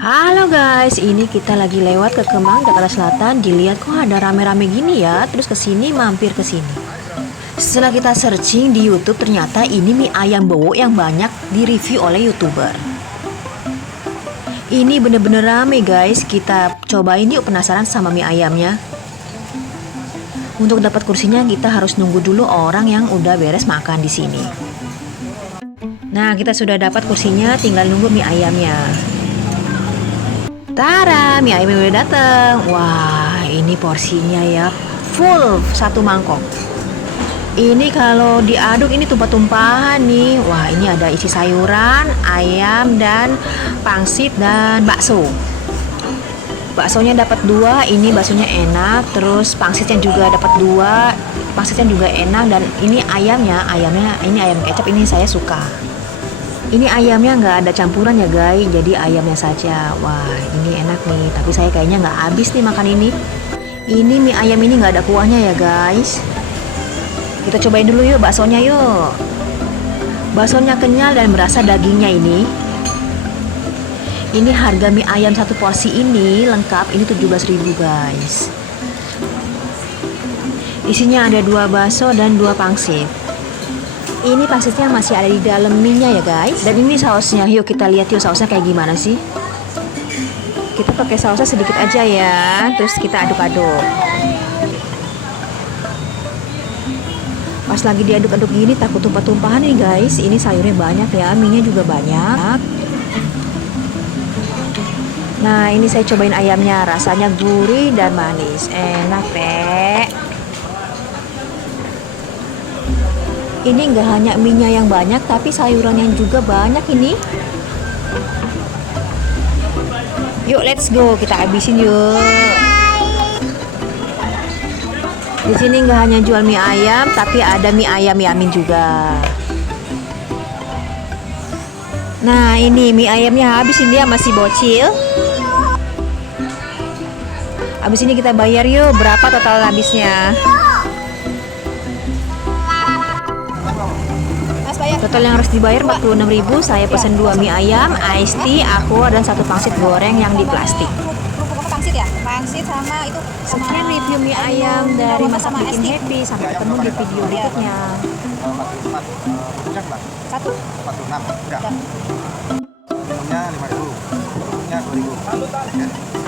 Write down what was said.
Halo guys, ini kita lagi lewat ke Kemang, Jakarta Selatan. Dilihat kok ada rame-rame gini ya, terus kesini mampir ke sini. Setelah kita searching di YouTube, ternyata ini mie ayam Bowo yang banyak direview oleh YouTuber. Ini bener-bener rame guys, kita cobain yuk, penasaran sama mie ayamnya. Untuk dapat kursinya kita harus nunggu dulu orang yang udah beres makan di sini. Nah, kita sudah dapat kursinya, tinggal nunggu mie ayamnya. Tara, mie ayamnya udah dateng. Wah, ini porsinya ya full satu mangkok. Ini kalau diaduk ini tumpah-tumpahan nih. Wah, ini ada isi sayuran, ayam dan pangsit dan bakso. Baksonya dapat 2, ini baksonya enak. Terus pangsitnya juga dapat 2, pangsitnya juga enak. Dan ini ayamnya ini ayam kecap, ini saya suka. Ini ayamnya nggak ada campuran ya guys, jadi ayamnya saja. Wah, ini enak nih, tapi saya kayaknya nggak habis nih makan ini. Ini mie ayam ini nggak ada kuahnya ya guys. Kita cobain dulu yuk baksonya yuk. Baksonya kenyal dan berasa dagingnya ini. Ini harga mie ayam satu porsi ini lengkap, ini 17.000 guys. Isinya ada 2 bakso dan 2 pangsit. Ini pangsitnya masih ada di dalam mie-nya ya guys. Dan ini sausnya, yuk kita lihat yuk sausnya kayak gimana sih. Kita pakai sausnya sedikit aja ya, terus kita aduk-aduk. Pas lagi diaduk-aduk gini takut tumpah-tumpahan nih guys. Ini sayurnya banyak ya, mie-nya juga banyak. Nah, ini saya cobain ayamnya, rasanya gurih dan manis, enak deh. Ini nggak hanya mie-nya yang banyak, tapi sayurannya juga banyak ini. Yuk, let's go, kita habisin yuk. Di sini nggak hanya jual mie ayam, tapi ada mie ayam Yamin juga. Nah, ini mie ayamnya habis, ini dia masih bocil. Habis ini kita bayar yuk, berapa total habisnya? Total yang harus dibayar 46.000. Saya pesen 2 mie ayam, iced tea, aqua, dan 1 pangsit goreng yang di plastik. Pangsit ya? Pangsit sama itu. Sekian review mie ayam dari Masak Bikin Happy. Sampai ketemu di video berikutnya. Satu. 46 udah. Minumnya 5.000. Minumnya 2.000.